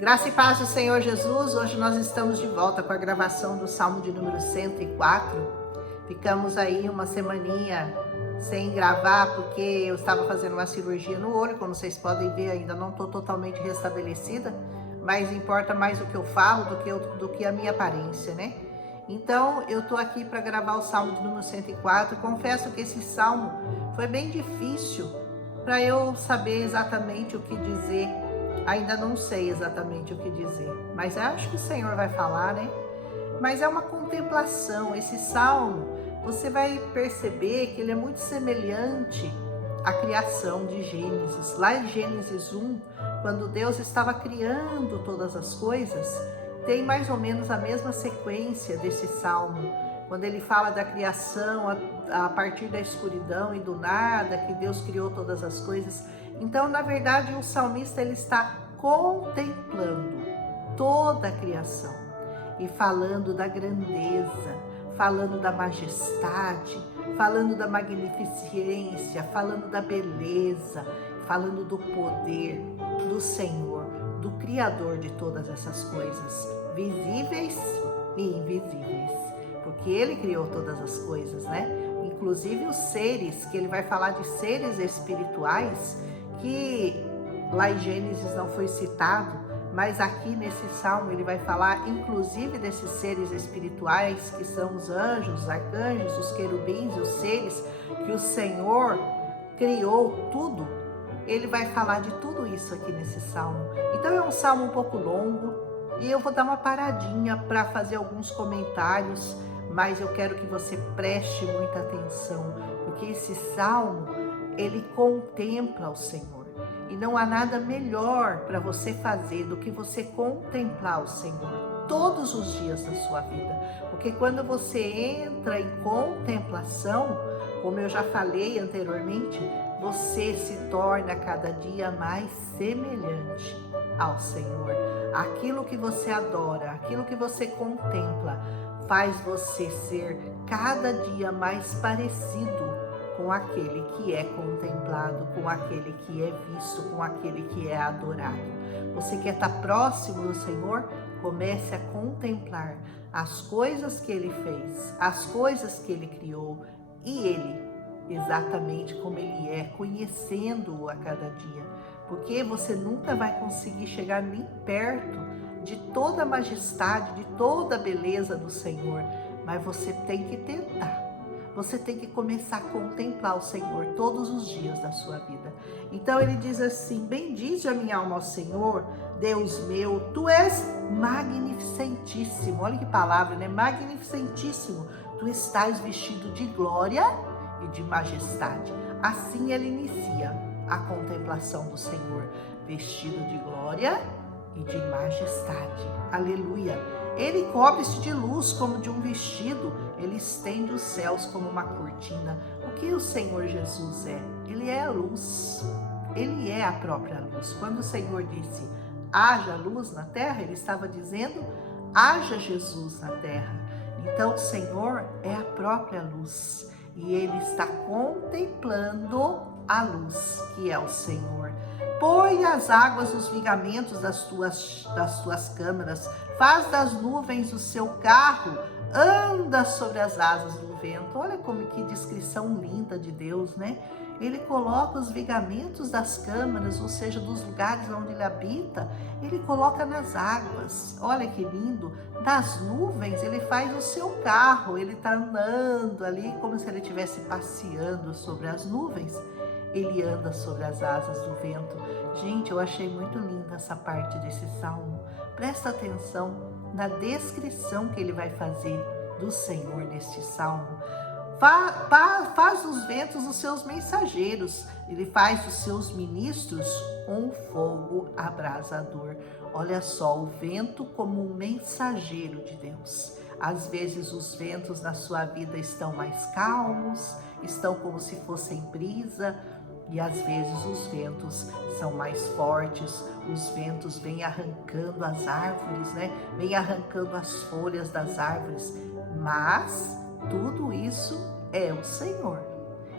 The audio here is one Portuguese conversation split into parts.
Graça e paz do Senhor Jesus. Hoje nós estamos de volta com a gravação do Salmo de número 104. Ficamos aí uma semaninha sem gravar porque eu estava fazendo uma cirurgia no olho. Como vocês podem ver, ainda não estou totalmente restabelecida, mas importa mais o que eu falo do que a minha aparência, né? Então eu estou aqui para gravar o Salmo de número 104. Confesso que esse salmo foi bem difícil para eu saber exatamente o que dizer. Ainda não sei exatamente o que dizer, mas acho que o Senhor vai falar, né? Mas é uma contemplação. Esse salmo, você vai perceber que ele é muito semelhante à criação de Gênesis. Lá em Gênesis 1, quando Deus estava criando todas as coisas, tem mais ou menos a mesma sequência desse salmo. Quando ele fala da criação a partir da escuridão e do nada, que Deus criou todas as coisas. Então, na verdade, o salmista ele está contemplando toda a criação e falando da grandeza, falando da majestade, falando da magnificência, falando da beleza, falando do poder do Senhor, do Criador de todas essas coisas, visíveis e invisíveis, porque Ele criou todas as coisas, né? Inclusive os seres, que ele vai falar de seres espirituais, que lá em Gênesis não foi citado, mas aqui nesse salmo ele vai falar inclusive desses seres espirituais, que são os anjos, os arcanjos, os querubins, os seres que o Senhor criou tudo. Ele vai falar de tudo isso aqui nesse salmo. Então é um salmo um pouco longo e eu vou dar uma paradinha para fazer alguns comentários, mas eu quero que você preste muita atenção, porque esse salmo ele contempla o Senhor. E não há nada melhor para você fazer do que você contemplar o Senhor todos os dias da sua vida. Porque quando você entra em contemplação, como eu já falei anteriormente, você se torna cada dia mais semelhante ao Senhor. Aquilo que você adora, aquilo que você contempla, faz você ser cada dia mais parecido com aquele que é contemplado, com aquele que é visto, com aquele que é adorado. Você quer estar próximo do Senhor? Comece a contemplar as coisas que Ele fez, as coisas que Ele criou e Ele, exatamente como Ele é, conhecendo-o a cada dia. Porque você nunca vai conseguir chegar nem perto de toda a majestade, de toda a beleza do Senhor, mas você tem que tentar. Você tem que começar a contemplar o Senhor todos os dias da sua vida. Então ele diz assim: bendize a minha alma ao Senhor, Deus meu, tu és magnificentíssimo. Olha que palavra, né? Magnificentíssimo. Tu estás vestido de glória e de majestade. Assim ele inicia a contemplação do Senhor, vestido de glória e de majestade. Aleluia. Ele cobre-se de luz como de um vestido, ele estende os céus como uma cortina. O que o Senhor Jesus é? Ele é a luz, ele é a própria luz. Quando o Senhor disse, haja luz na terra, ele estava dizendo, haja Jesus na terra. Então o Senhor é a própria luz e ele está contemplando a luz que é o Senhor. Põe as águas nos vigamentos das tuas câmaras, faz das nuvens o seu carro, anda sobre as asas do vento. Olha como que descrição linda de Deus, né? Ele coloca os vigamentos das câmaras, ou seja, dos lugares onde ele habita, ele coloca nas águas. Olha que lindo! Das nuvens ele faz o seu carro, ele está andando ali como se ele estivesse passeando sobre as nuvens. Ele anda sobre as asas do vento. Gente, eu achei muito linda essa parte desse salmo. Presta atenção na descrição que ele vai fazer do Senhor neste salmo. Faz dos ventos os seus mensageiros. Ele faz dos seus ministros um fogo abrasador. Olha só, o vento como um mensageiro de Deus. Às vezes os ventos na sua vida estão mais calmos, estão como se fossem brisa, e às vezes os ventos são mais fortes, os ventos vêm arrancando as árvores, né? Vêm arrancando as folhas das árvores, mas tudo isso é o Senhor.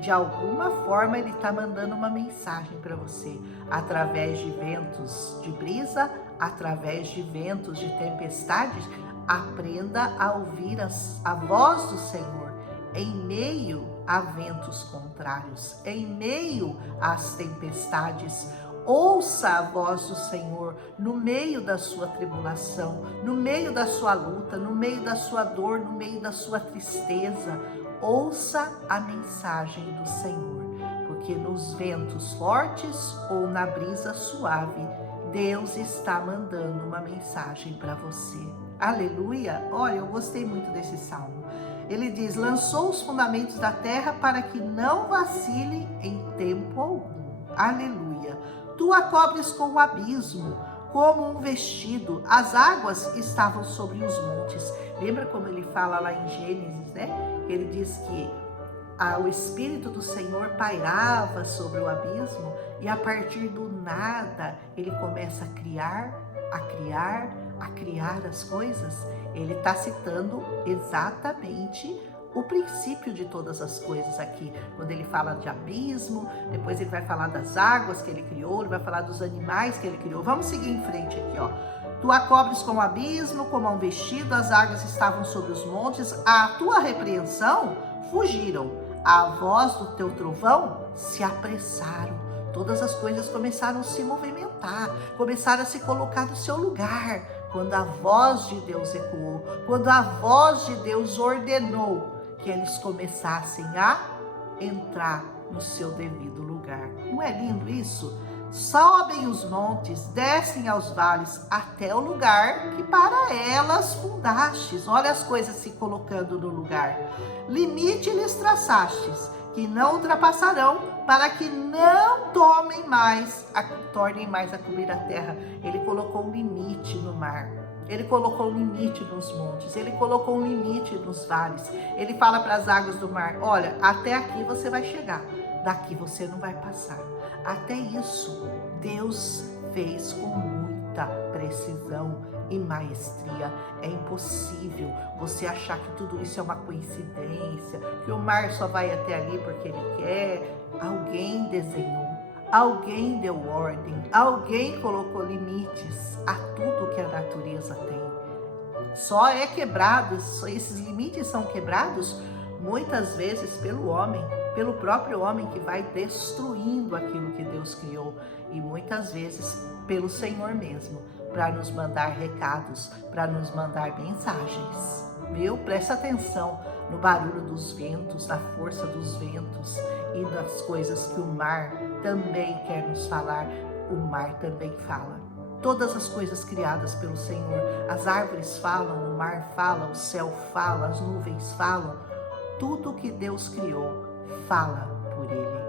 De alguma forma ele está mandando uma mensagem para você, através de ventos de brisa, através de ventos, de tempestades, aprenda a ouvir a voz do Senhor em meio a ventos contrários, em meio às tempestades. Ouça a voz do Senhor no meio da sua tribulação, no meio da sua luta, no meio da sua dor, no meio da sua tristeza. Ouça a mensagem do Senhor, porque nos ventos fortes ou na brisa suave, Deus está mandando uma mensagem para você. Aleluia! Olha, eu gostei muito desse salmo. Ele diz: lançou os fundamentos da terra para que não vacile em tempo algum. Aleluia! Tu a cobres com o abismo, como um vestido. As águas estavam sobre os montes. Lembra como ele fala lá em Gênesis, né? Ele diz que o Espírito do Senhor pairava sobre o abismo e a partir do nada ele começa a criar as coisas. Ele está citando exatamente o princípio de todas as coisas aqui. Quando ele fala de abismo, depois ele vai falar das águas que ele criou, ele vai falar dos animais que ele criou. Vamos seguir em frente aqui, ó. Tu a cobres com o abismo, como um vestido, as águas estavam sobre os montes, a tua repreensão fugiram, a voz do teu trovão se apressaram. Todas as coisas começaram a se movimentar, começaram a se colocar no seu lugar, quando a voz de Deus ecoou, quando a voz de Deus ordenou que eles começassem a entrar no seu devido lugar. Não é lindo isso? Sobem os montes, descem aos vales, até o lugar que para elas fundastes. Olha as coisas se colocando no lugar. Limite lhes traçastes, que não ultrapassarão, para que não tornem mais a cobrir a terra. Ele colocou um limite no mar. Ele colocou um limite nos montes, ele colocou um limite nos vales. Ele fala para as águas do mar: olha, até aqui você vai chegar, daqui você não vai passar. Até isso, Deus fez com muita precisão e maestria. É impossível você achar que tudo isso é uma coincidência, que o mar só vai até ali porque ele quer. Alguém desenhou, alguém deu ordem, alguém colocou limites a tudo que a natureza tem. Só é quebrado, esses limites são quebrados muitas vezes pelo homem, pelo próprio homem que vai destruindo aquilo que Deus criou, e muitas vezes pelo Senhor mesmo, para nos mandar recados, para nos mandar mensagens. Viu? Presta atenção no barulho dos ventos, na força dos ventos e das coisas que o mar também quer nos falar. O mar também fala. Todas as coisas criadas pelo Senhor, as árvores falam, o mar fala, o céu fala, as nuvens falam. Tudo que Deus criou fala por Ele.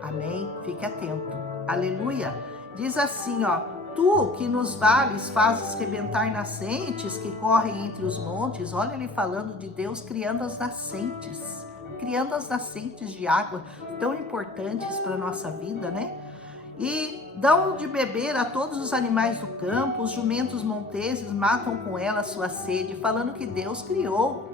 Amém? Fique atento. Aleluia! Diz assim, ó: tu que nos vales fazes rebentar nascentes que correm entre os montes. Olha ele falando de Deus criando as nascentes de água tão importantes para a nossa vida, né? E dão de beber a todos os animais do campo, os jumentos monteses matam com ela a sua sede, falando que Deus criou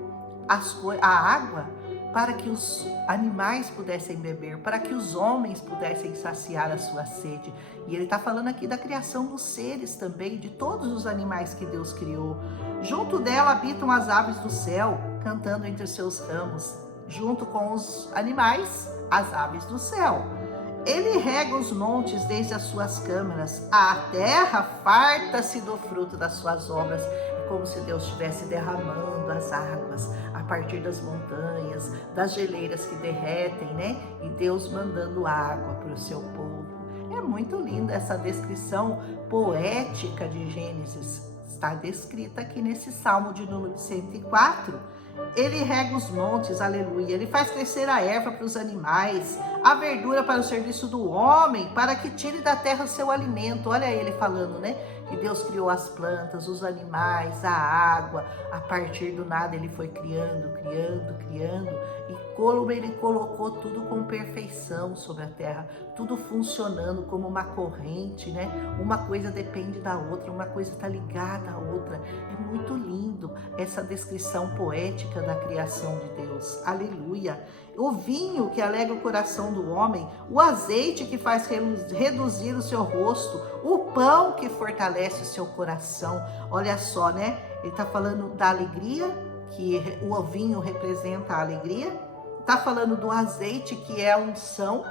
a água para que os animais pudessem beber, para que os homens pudessem saciar a sua sede. E ele está falando aqui da criação dos seres também, de todos os animais que Deus criou. Junto dela habitam as aves do céu, cantando entre os seus ramos. Junto com os animais, as aves do céu. Ele rega os montes desde as suas câmaras. A terra farta-se do fruto das suas obras. É como se Deus estivesse derramando as águas a partir das montanhas, das geleiras que derretem, né? E Deus mandando água para o seu povo. É muito linda essa descrição poética de Gênesis. Está descrita aqui nesse Salmo de número 104. Ele rega os montes, aleluia. Ele faz crescer a erva para os animais, a verdura para o serviço do homem, para que tire da terra o seu alimento. Olha ele falando, né? Que Deus criou as plantas, os animais, a água. A partir do nada ele foi criando. E como ele colocou tudo com perfeição sobre a terra. Tudo funcionando como uma corrente, né? Uma coisa depende da outra, uma coisa está ligada à outra. É muito lindo essa descrição poética da criação de Deus. Aleluia! o vinho que alegra o coração do homem, o azeite que faz reduzir o seu rosto, o pão que fortalece o seu coração. Olha só, né? Ele está falando da alegria, que o vinho representa a alegria. Está falando do azeite, que é a unção.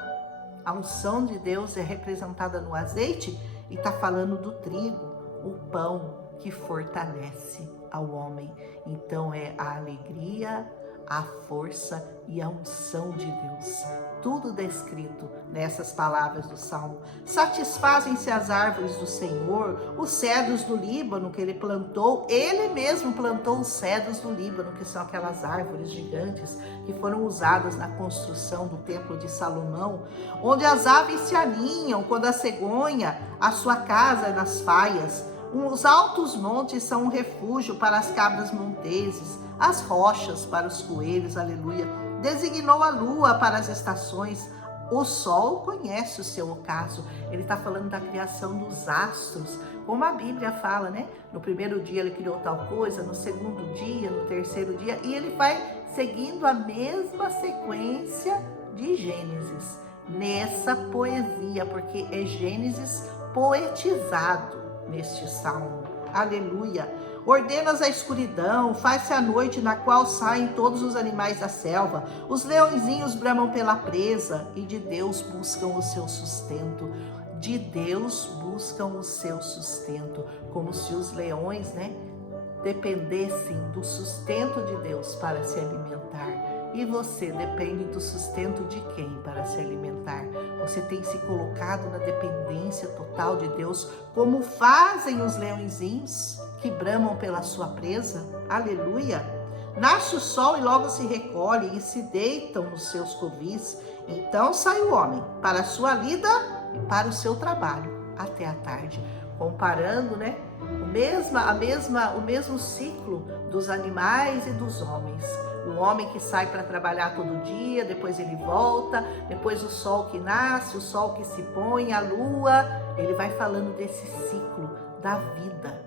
A unção de Deus é representada no azeite. E está falando do trigo, o pão que fortalece ao homem. Então é a alegria, a força e a unção de Deus. Tudo descrito nessas palavras do Salmo. Satisfazem-se as árvores do Senhor, os cedros do Líbano que ele plantou. Ele mesmo plantou os cedros do Líbano, que são aquelas árvores gigantes que foram usadas na construção do templo de Salomão, onde as aves se aninham, quando a cegonha, a sua casa nas faias. Os altos montes são um refúgio para as cabras monteses, as rochas para os coelhos, aleluia. Designou a lua para as estações, o sol conhece o seu ocaso. Ele está falando da criação dos astros, como a Bíblia fala, né? No primeiro dia ele criou tal coisa, no segundo dia, no terceiro dia, e ele vai seguindo a mesma sequência de Gênesis, nessa poesia, porque é Gênesis poetizado neste salmo, aleluia. Ordenas a escuridão, faz-se a noite na qual saem todos os animais da selva, os leõezinhos bramam pela presa e de Deus buscam o seu sustento. De Deus buscam o seu sustento, como se os leões, né, dependessem do sustento de Deus para se alimentar. E você depende do sustento de quem para se alimentar? Você tem se colocado na dependência total de Deus, como fazem os leõezinhos que bramam pela sua presa? Aleluia! Nasce o sol e logo se recolhe e se deitam nos seus covis. Então sai o homem para a sua lida e para o seu trabalho até a tarde. Comparando, né? O mesmo ciclo dos animais e dos homens. O homem que sai para trabalhar todo dia, depois ele volta, depois o sol que nasce, o sol que se põe, a lua. Ele vai falando desse ciclo da vida,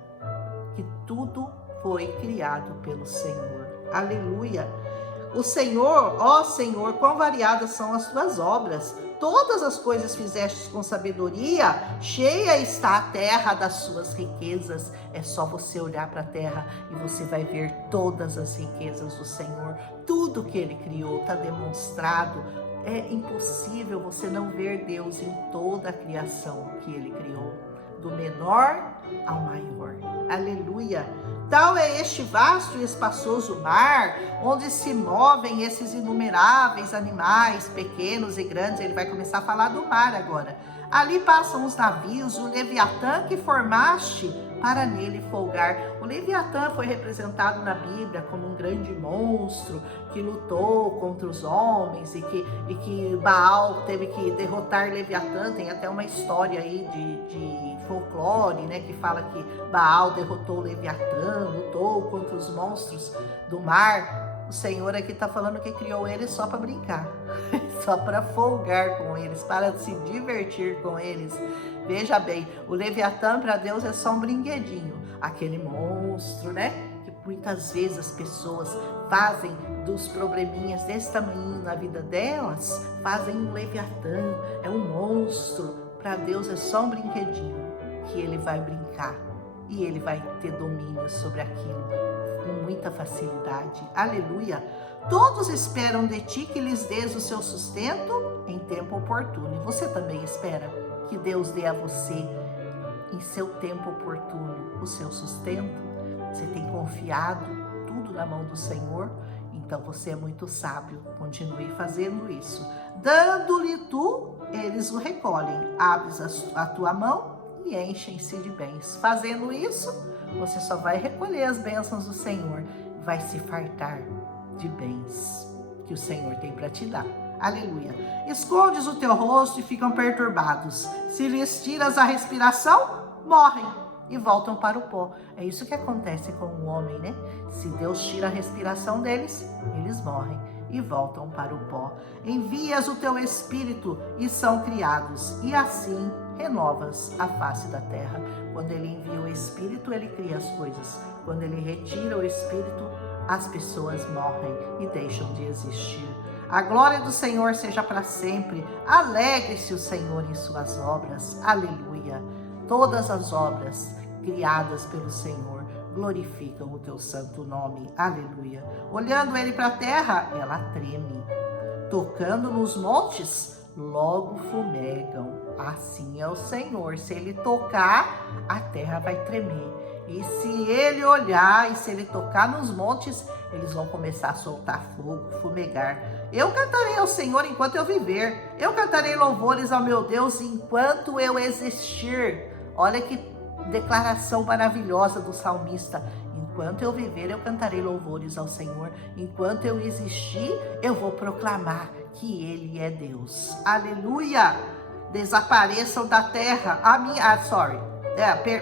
que tudo foi criado pelo Senhor. Aleluia! O Senhor, ó Senhor, quão variadas são as tuas obras. Todas as coisas fizestes com sabedoria, cheia está a terra das suas riquezas. É só você olhar para a terra e você vai ver todas as riquezas do Senhor. Tudo que Ele criou está demonstrado. É impossível você não ver Deus em toda a criação que Ele criou, do menor ao maior. Aleluia! Tal é este vasto e espaçoso mar, onde se movem esses inumeráveis animais, pequenos e grandes. Ele vai começar a falar do mar agora. Ali passam os navios, o Leviatã que formaste para nele folgar. O Leviatã foi representado na Bíblia como um grande monstro que lutou contra os homens e que Baal teve que derrotar Leviatã. Tem até uma história aí de folclore, né, que fala que Baal derrotou o Leviatã, lutou contra os monstros do mar. O Senhor aqui está falando que criou eles só para brincar, só para folgar com eles, para se divertir com eles. Veja bem, o Leviatã para Deus é só um brinquedinho, aquele monstro, né? Que muitas vezes as pessoas fazem dos probleminhas desse tamanho na vida delas, fazem um Leviatã, é um monstro. Para Deus é só um brinquedinho que Ele vai brincar e Ele vai ter domínio sobre aquilo com muita facilidade. Aleluia! Todos esperam de ti que lhes dês o seu sustento em tempo oportuno. E você também espera que Deus dê a você, em seu tempo oportuno, o seu sustento? Você tem confiado tudo na mão do Senhor? Então você é muito sábio. Continue fazendo isso. Dando-lhe tu, eles o recolhem. Abres a tua mão e enchem-se de bens. Fazendo isso, você só vai recolher as bênçãos do Senhor, vai se fartar de bens que o Senhor tem para te dar. Aleluia! Escondes o teu rosto e ficam perturbados. Se lhes tiras a respiração, morrem e voltam para o pó. É isso que acontece com o homem, né? Se Deus tira a respiração deles, eles morrem e voltam para o pó. Envias o teu espírito e são criados, e assim renovas a face da terra. Quando Ele envia o Espírito, Ele cria as coisas. Quando Ele retira o Espírito, as pessoas morrem e deixam de existir. A glória do Senhor seja para sempre. Alegre-se o Senhor em suas obras. Aleluia. Todas as obras criadas pelo Senhor glorificam o teu santo nome. Aleluia. Olhando ele para a terra, ela treme. Tocando nos montes, logo fumegam. Assim é o Senhor. Se ele tocar, a terra vai tremer. E se ele olhar e se ele tocar nos montes, eles vão começar a soltar fogo, fumegar. Eu cantarei ao Senhor enquanto eu viver. Eu cantarei louvores ao meu Deus enquanto eu existir. Olha que declaração maravilhosa do salmista. Enquanto eu viver, eu cantarei louvores ao Senhor. Enquanto eu existir, eu vou proclamar que Ele é Deus. Aleluia! Desapareçam da terra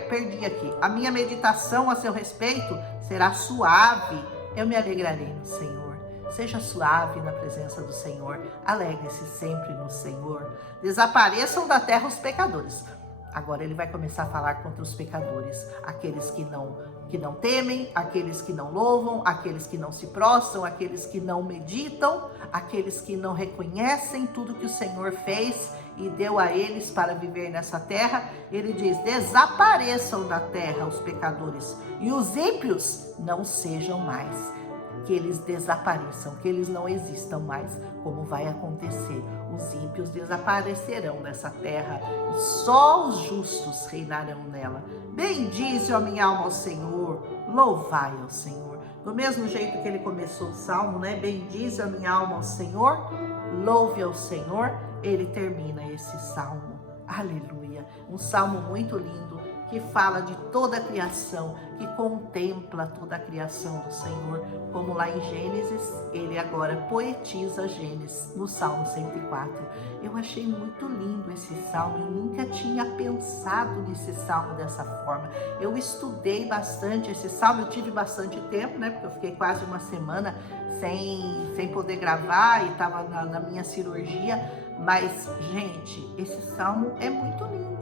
perdi aqui. A minha meditação a seu respeito será suave. Eu me alegrarei no Senhor. Seja suave na presença do Senhor. Alegre-se sempre no Senhor. Desapareçam da terra os pecadores. Agora ele vai começar a falar contra os pecadores, aqueles que não temem, aqueles que não louvam, aqueles que não se prostram, aqueles que não meditam, aqueles que não reconhecem tudo que o Senhor fez e deu a eles para viver nessa terra. Ele diz: desapareçam da terra os pecadores e os ímpios não sejam mais. Que eles desapareçam, que eles não existam mais, como vai acontecer. Os ímpios desaparecerão dessa terra e só os justos reinarão nela. Bendize, ó minha alma, ao Senhor, louvai ao Senhor. Do mesmo jeito que ele começou o salmo, né? Bendize a minha alma ao Senhor, louve ao Senhor. Ele termina esse salmo. Aleluia. Um salmo muito lindo, que fala de toda a criação, que contempla toda a criação do Senhor, como lá em Gênesis, ele agora poetiza Gênesis no Salmo 104. Eu achei muito lindo esse salmo, eu nunca tinha pensado nesse salmo dessa forma. Eu estudei bastante esse salmo, eu tive bastante tempo, né, porque eu fiquei quase uma semana sem poder gravar e estava na minha cirurgia, mas, gente, esse salmo é muito lindo.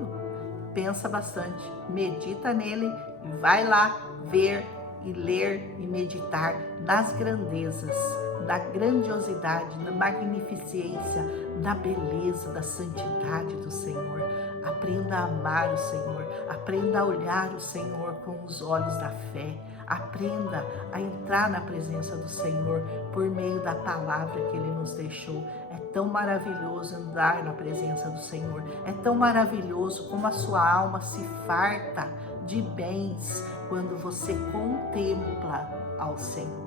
Pensa bastante, medita nele e vai lá ver e ler e meditar nas grandezas, na grandiosidade, na magnificência, na beleza, da santidade do Senhor. Aprenda a amar o Senhor, aprenda a olhar o Senhor com os olhos da fé, aprenda a entrar na presença do Senhor por meio da palavra que Ele nos deixou. É tão maravilhoso andar na presença do Senhor, é tão maravilhoso como a sua alma se farta de bens quando você contempla ao Senhor.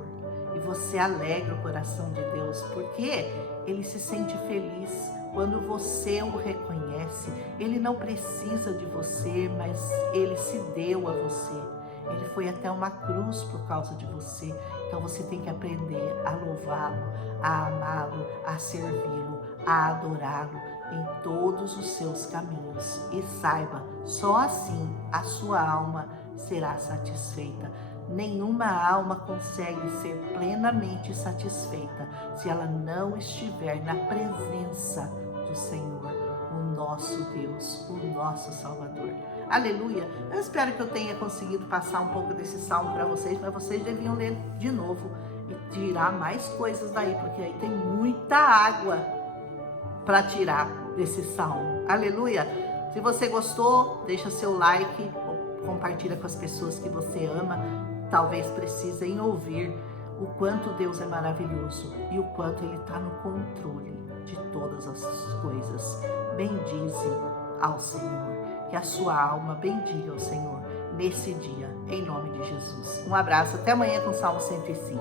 E você alegra o coração de Deus, porque Ele se sente feliz quando você o reconhece. Ele não precisa de você, mas Ele se deu a você. Ele foi até uma cruz por causa de você. Então você tem que aprender a louvá-lo, a amá-lo, a servi-lo, a adorá-lo em todos os seus caminhos. E saiba, só assim a sua alma será satisfeita. Nenhuma alma consegue ser plenamente satisfeita se ela não estiver na presença do Senhor, o nosso Deus, o nosso Salvador. Aleluia! Eu espero que eu tenha conseguido passar um pouco desse salmo para vocês, mas vocês deviam ler de novo e tirar mais coisas daí, porque aí tem muita água para tirar desse salmo. Aleluia! Se você gostou, deixa seu like, compartilha com as pessoas que você ama. Talvez precisem ouvir o quanto Deus é maravilhoso e o quanto Ele está no controle de todas as coisas. Bendize ao Senhor, que a sua alma bendiga ao Senhor nesse dia, em nome de Jesus. Um abraço, até amanhã com o Salmo 105.